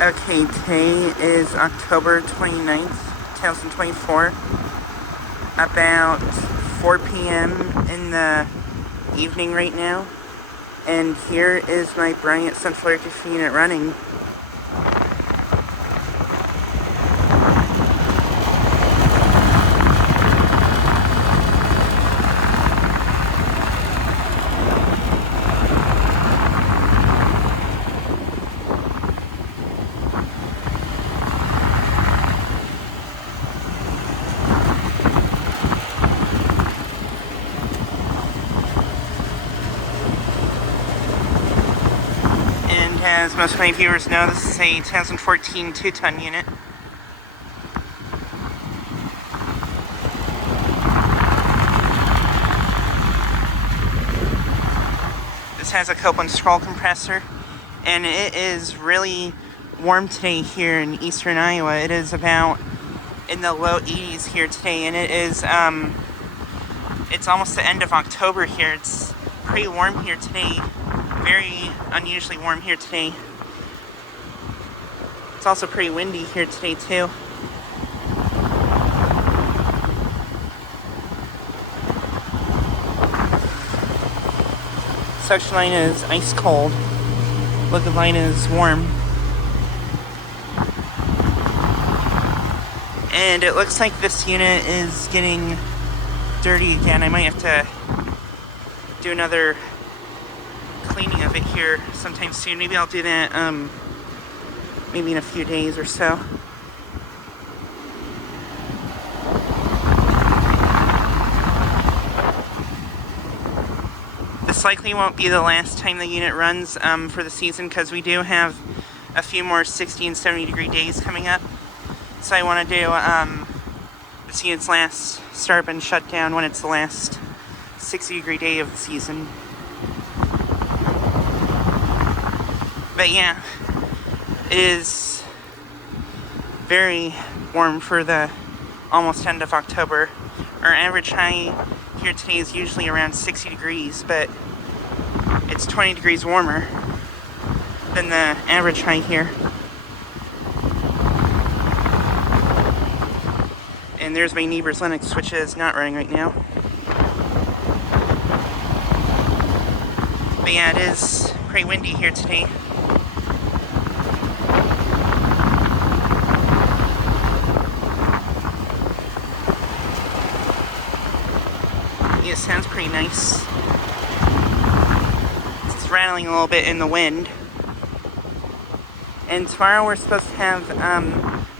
Okay, today is October 29th, 2024, about 4 p.m. in the evening right now, and here is my Bryant Central Electric unit running. And as most of my viewers know, this is a 2014 2-ton unit. This has a Copeland scroll compressor, and it is really warm today here in eastern Iowa. It is about in the low 80s here today, and it is it's almost the end of October here. It's pretty warm here today, very unusually warm here today. It's also pretty windy here today too. Suction line is ice cold. Liquid line is warm. And it looks like this unit is getting dirty again. I might have to do another cleaning of it here sometime soon. Maybe I'll do that maybe in a few days or so. This likely won't be the last time the unit runs for the season, because we do have a few more 60 and 70 degree days coming up. So I want to do this unit's last startup and shut down when it's the last 60 degree day of the season. But yeah, it is very warm for the almost end of October. Our average high here today is usually around 60 degrees, but it's 20 degrees warmer than the average high here. And there's my neighbor's Linux, which is not running right now. But yeah, it is pretty windy here today. Yeah, it sounds pretty nice. It's rattling a little bit in the wind. And tomorrow we're supposed to have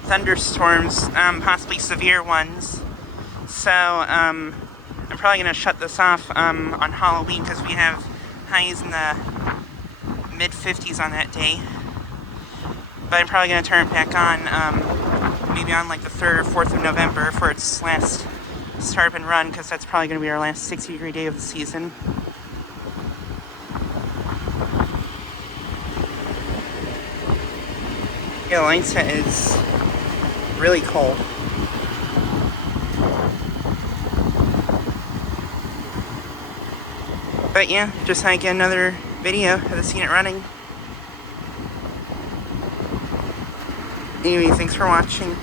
thunderstorms, possibly severe ones. So I'm probably going to shut this off on Halloween, because we have highs in the mid-50s on that day. But I'm probably going to turn it back on maybe on like the 3rd or 4th of November for its last startup and run, because that's probably going to be our last 60 degree day of the season. Yeah, the line set is really cold. But yeah, just thought I'd get another video of this unit running. Anyway, thanks for watching.